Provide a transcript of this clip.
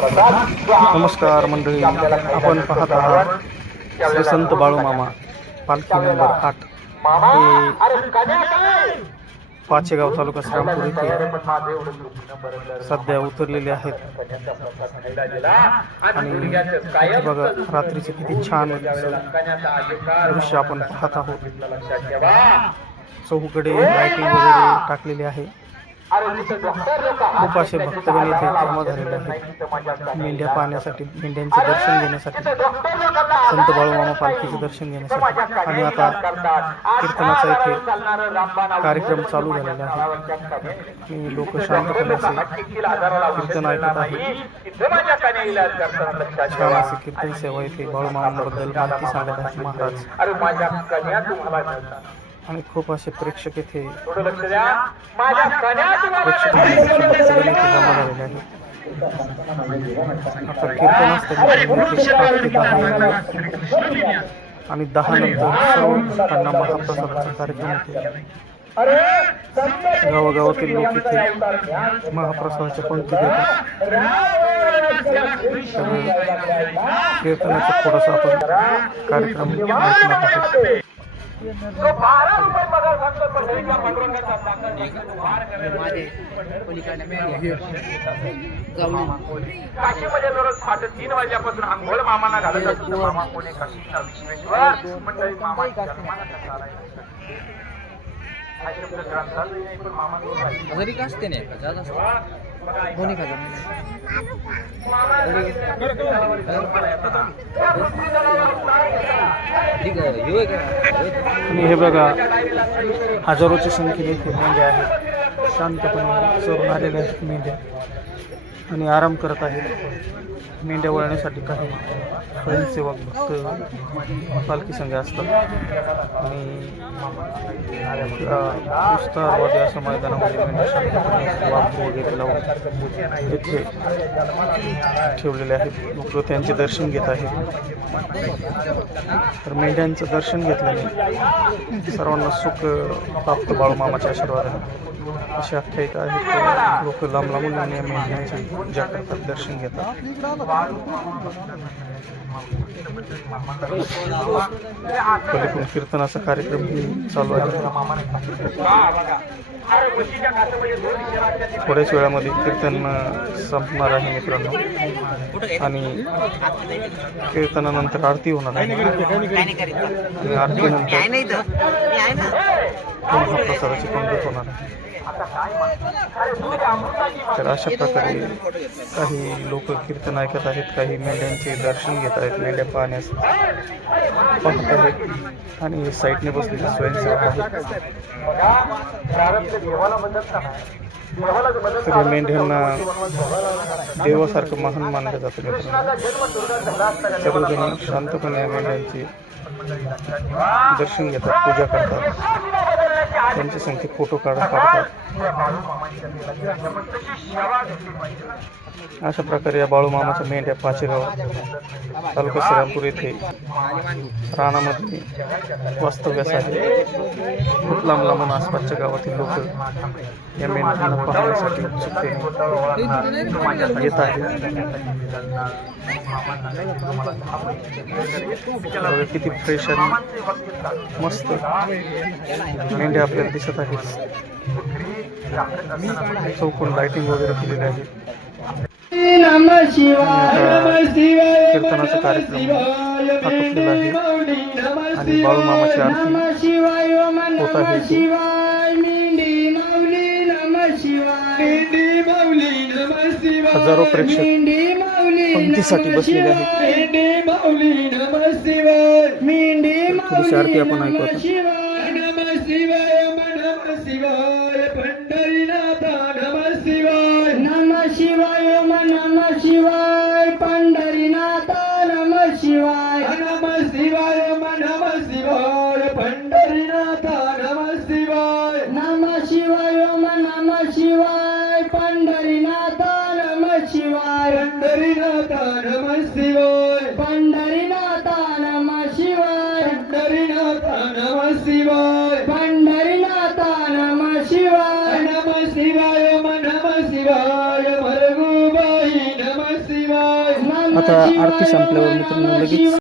नमस्कार मंडळी, आपण पाहत आहात श्री संत बाळूमामा पालखी नंबर 8 हे पाचेगाव तालुका श्रीरामपूर येथे सध्या उतरलेले आहेत. आणि बघा रात्रीचे किती छान दृश्य आपण पाहत आहोत. चौकडे लाइटिंग वगैरे टाकलेली आहे. खूप असे भक्तगण येथे जमा झालेले आहेत मेंढ्या पाहण्यासाठी, मेंढ्यांचे दर्शन घेण्यासाठी, संत बाळूमामा पालखीचे दर्शन घेण्यासाठी. आणि आता कीर्तनाचा इथे कार्यक्रम चालू झालेला आहे. मी लोक शांतपणे कीर्तन ऐकत आहेत. छान असे कीर्तन सेवा इथे बाळूमामाबद्दल माहिती सांगत आहेत महाराज. आणि खूप असे प्रेक्षक इथे जमा झालेले आहेत. आता कीर्तन असते आणि 10 नंतर त्यांना महाप्रसादाचा कार्यक्रम होते. गावागावातील लोक इथे महाप्रसादाच्या पंक्ती देतात. कीर्तनाचा थोडासा आपण कार्यक्रम ऐकणार आहोत. काशीमध्ये दररोज पहाटे 3 वाजल्यापासून अंघोळ मामाना घालत असतो. मामा कोणी काशीचा विश्वेश्वर मंडळी मामा घरी का असते नाही का जात कोणी का आणि हे बघा हजारोच्या संख्येने इथे मेंढ्या आहेत. शांतपणे चरून आलेल्या आहेत मेंढ्या आणि आराम करत आहेत. मेंढ्या वळण्यासाठी काही स्वयंसेवक भक्त पालखी संघ असतात. आणि विस्तारवादी असं मैदानामध्ये मेंढ्या शांतपणे वाघ वगैरे लावून इथे ठेवलेले आहेत. लोक त्यांचे दर्शन घेत आहेत. तर मेंढ्यांचं दर्शन घेतल्याने सर्वांना सुख प्राप्त बाळूमामाच्या आशीर्वादाने अशी आख्यायिका आहे की लोक लांब लांबून या मेंढ्यांचे ज्या करतात दर्शन घेतात. पलीकडून कीर्तनाचा कार्यक्रम चालू आहे. थोड्याच वेळामध्ये कीर्तन संपणार आहे मित्रांनो. आणि कीर्तनानंतर आरती होणार आहे. आणि आरतीनंतर महाप्रसादाची पंगत होणार आहे. तर अशा प्रकारे काही लोक कीर्तन ऐकत आहेत, काही मेंढ्यांचे दर्शन घेत आहेत, मेंढ्या पाहण्यास पाहत आहेत. आणि साईडने बसलेले स्वयंसेवक आहेत. तर या मेंढ्यांना देवासारखं महान मानलं जातं. सर्वजण शांतपणे या मेंढ्यांचे दर्शन घेतात, पूजा करतात, त्यांच्या संख्येत फोटो काढतात. अशा प्रकारे या बाळूमामाच्या मेंढ्या पाचेगाव तालुका श्रीरामपूर येथे रानामध्ये वास्तव्यास आहे. खूप लांब लांबून आसपासच्या गावातील लोक या मेंढ्यांना पाहण्यासाठी उत्सुकतेने येत आहेत. किती फ्रेश आणि मस्त मेंढ्या आपल्याला दिसत आहेत. चौकोन लाइटिंग वगैरे केलेली आहे. कीर्तनाचा कार्यक्रम आटोपलेला आहे आणि बाळूमामाची आरती होत आहे. हजारो प्रेक्षक पंक्तीसाठी बसलेले आहेत. थोडीशी आरती आपण ऐकू आता. शिवाय नमः शिवाय भरगुबाई नमः शिवाय. आता आरती संपल्यावर मित्रांनो लगेच